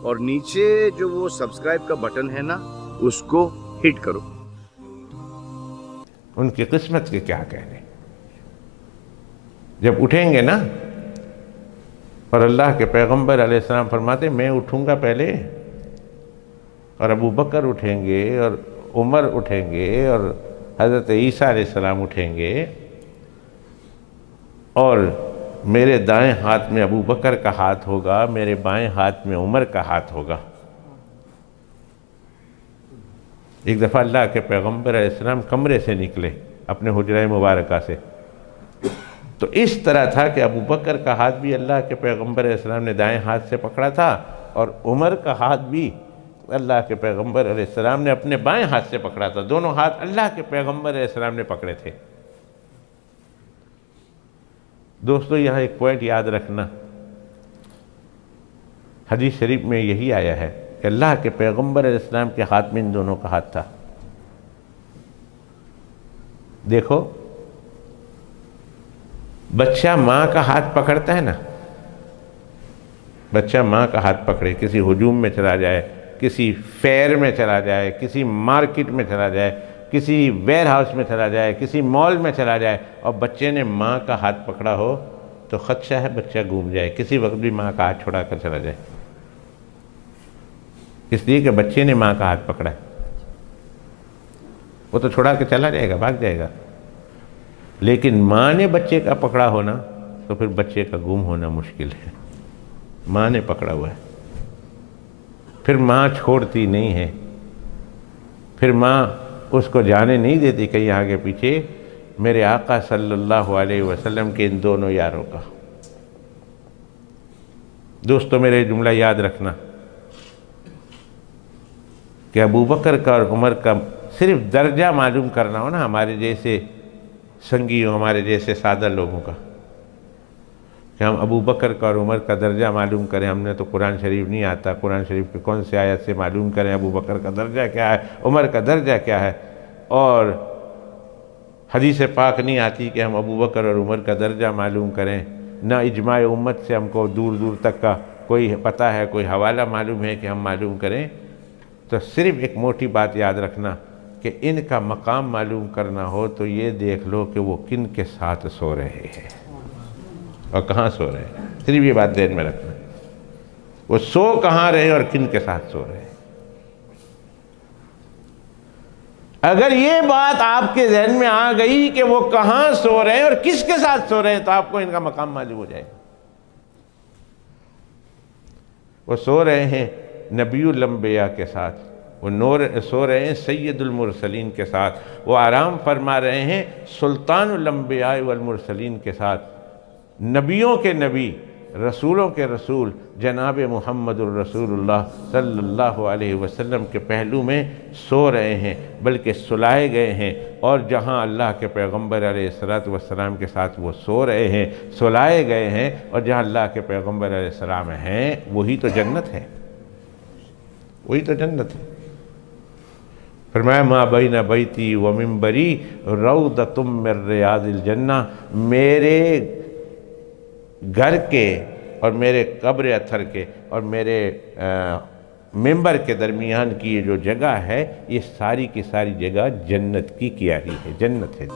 और नीचे जो वो सब्सक्राइब का बटन है ना, उसको हिट करो। उनकी किस्मत के क्या कहने, जब उठेंगे ना, और अल्लाह के पैगंबर अलैहिस्सलाम फरमाते मैं उठूंगा पहले, और अबू बकर उठेंगे, और उमर उठेंगे, और हज़रत ईसा अलैहिस्सलाम उठेंगे, और मेरे दाएं हाथ में अबू बकर का हाथ होगा, मेरे बाएं हाथ में उमर का हाथ होगा। एक दफ़ा अल्लाह के पैगंबर अलैहिस्सलाम कमरे से निकले अपने हुजरा मुबारका से, तो इस तरह था कि अबू बकर का हाथ भी अल्लाह के पैगंबर अलैहिस्सलाम ने दाएं हाथ से पकड़ा था, और उमर का हाथ भी अल्लाह के पैगंबर अलैहिस्सलाम ने अपने बाएं हाथ से पकड़ा था। दोनों हाथ अल्लाह के पैगंबर अलैहिस्सलाम ने पकड़े थे। दोस्तों, यहाँ एक पॉइंट याद रखना, हदीस शरीफ में यही आया है कि अल्लाह के पैगंबर अलैहिस्सलाम के हाथ में इन दोनों का हाथ था। देखो, बच्चा माँ का हाथ पकड़ता है ना, बच्चा माँ का हाथ पकड़े, किसी हुजूम में चला जाए, किसी फेयर में चला जाए, किसी मार्केट में चला जाए, किसी वेयर हाउस में चला जाए, किसी मॉल में चला जाए, और बच्चे ने माँ का हाथ पकड़ा हो तो खदशा है बच्चा घूम जाए, किसी वक्त भी माँ का हाथ छुड़ा कर चला जाए, इसलिए कि बच्चे ने माँ का हाथ पकड़ा है। वो तो छुड़ा के चला जाएगा, भाग जाएगा, लेकिन माँ ने बच्चे का पकड़ा हो ना, तो फिर बच्चे का गुम होना मुश्किल है। माँ ने पकड़ा हुआ है, फिर माँ छोड़ती नहीं है, फिर माँ उसको जाने नहीं देती कहीं आगे पीछे। मेरे आका सल्लल्लाहु अलैहि वसल्लम के इन दोनों यारों का, दोस्तों मेरे जुमला याद रखना कि अबू बकर का और उमर का सिर्फ दर्जा मालूम करना हो ना, हमारे जैसे संगियों, हमारे जैसे सादा लोगों का, कि हम अबू बकर का और उमर का दर्जा मालूम करें। हमने तो कुरान शरीफ नहीं आता, कुरान शरीफ के कौन से आयत से मालूम करें अबू बकर का दर्जा क्या है, उमर का दर्जा क्या है, और हदीस पाक नहीं आती कि हम अबू बकर और उमर का दर्जा मालूम करें, ना इजमाए उम्मत से हमको दूर दूर तक का कोई पता है, कोई हवाला मालूम है कि हम मालूम करें। तो सिर्फ एक मोटी बात याद रखना कि इनका मकाम मालूम करना हो तो ये देख लो कि वो किन के साथ सो रहे हैं और कहाँ सो रहे हैं, सिर्फ ये बात ध्यान में रखना, वो सो कहाँ रहे और किन के साथ सो रहे हैं। अगर ये बात आपके जहन में आ गई कि वो कहाँ सो रहे हैं और किसके साथ सो रहे हैं, तो आपको इनका मकाम मालूम हो जाएगा। वो सो रहे हैं नबीउल अंबिया के साथ, वो सो रहे हैं सैयदुल मुरसलीन के साथ, वो आराम फरमा रहे हैं सुल्तानुल अंबिया वल मुरसलीन के साथ, नबियों के नबी, रसूलों के रसूल जनाब मुहम्मदुर रसूलुल्लाह सल्लल्लाहु अलैहि वसल्लम के पहलू में सो रहे हैं, बल्कि सुलाए गए हैं। और जहां अल्लाह के पैगंबर अलैहिस्सलातु वस्सलाम के साथ वो सो रहे हैं, सुलाए गए हैं, और जहां अल्लाह के पैगंबर अलैहिस्सलाम हैं, वही तो जन्नत है, वही तो जन्नत है। फरमाया मा बैना बैती व मिंबरी रौदतुम मिन रियादिल जन्नह, मेरे घर के और मेरे कब्र अथर के और मेरे मिंबर के दरमियान की ये जो जगह है, ये सारी की सारी जगह जन्नत की क्यारी है, जन्नत है।